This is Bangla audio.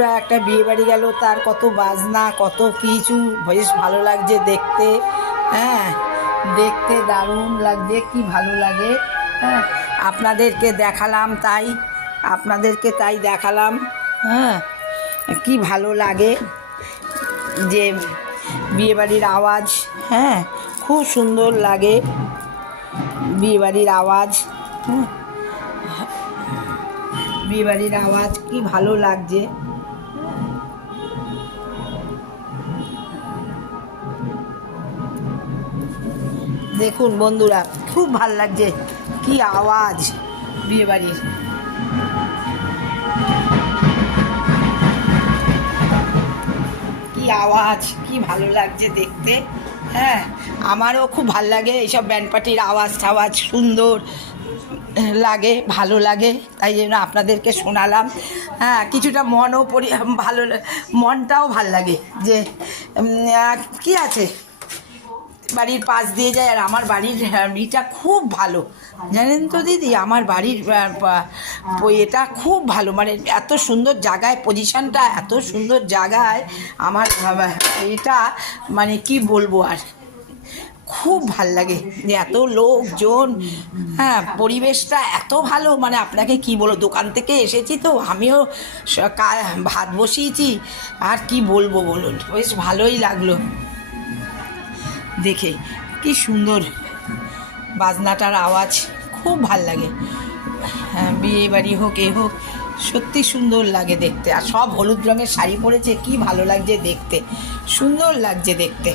বন্ধুরা, একটা বিয়ে বাড়ি গেল, তার কত বাজনা, কত কিছু, বেশ ভালো লাগছে দেখতে। হ্যাঁ, দেখতে দারুণ লাগছে, কি ভালো লাগে। হ্যাঁ, আপনাদেরকে দেখালাম। হ্যাঁ, কি ভালো লাগে যে বিয়েবাড়ির আওয়াজ। হ্যাঁ, খুব সুন্দর লাগে বিয়েবাড়ির আওয়াজ। হ্যাঁ, বিয়েবাড়ির আওয়াজ কি ভালো লাগছে। দেখুন বন্ধুরা, খুব ভাল লাগছে, কি আওয়াজ বিয়েবাড়ির। কি আওয়াজ, কি ভালো লাগছে দেখতে। হ্যাঁ, আমারও খুব ভাল লাগে এইসব ব্যান্ড পার্টির আওয়াজ টাওয়াজ, সুন্দর লাগে, ভালো লাগে, তাই জন্য আপনাদেরকে শোনালাম। হ্যাঁ, কিছুটা মনটাও ভাল লাগে যে কি আছে, বাড়ির পাশ দিয়ে যায়। আর আমার বাড়ির ইটা খুব ভালো, জানেন তো দিদি, আমার বাড়ির এটা খুব ভালো, মানে এত সুন্দর জায়গায়, পজিশনটা এত সুন্দর জায়গায় আমার এটা, মানে কি বলবো আর, খুব ভাল লাগে যে এত লোকজন। হ্যাঁ, পরিবেশটা এত ভালো, মানে আপনাকে কি বলবো, দোকান থেকে এসেছি তো আমিও ভাত বসিয়েছি, আর কি বলবো বলুন, বেশ ভালোই লাগলো দেখে, কি সুন্দর বাজনাটার আওয়াজ, খুব ভাল লাগে। হ্যাঁ, বিয়ে বাড়ি হোক এ হোক, সত্যি সুন্দর লাগে দেখতে। আর সব হলুদ রঙের শাড়ি পরেছে, কি ভালো লাগছে দেখতে, সুন্দর লাগছে দেখতে।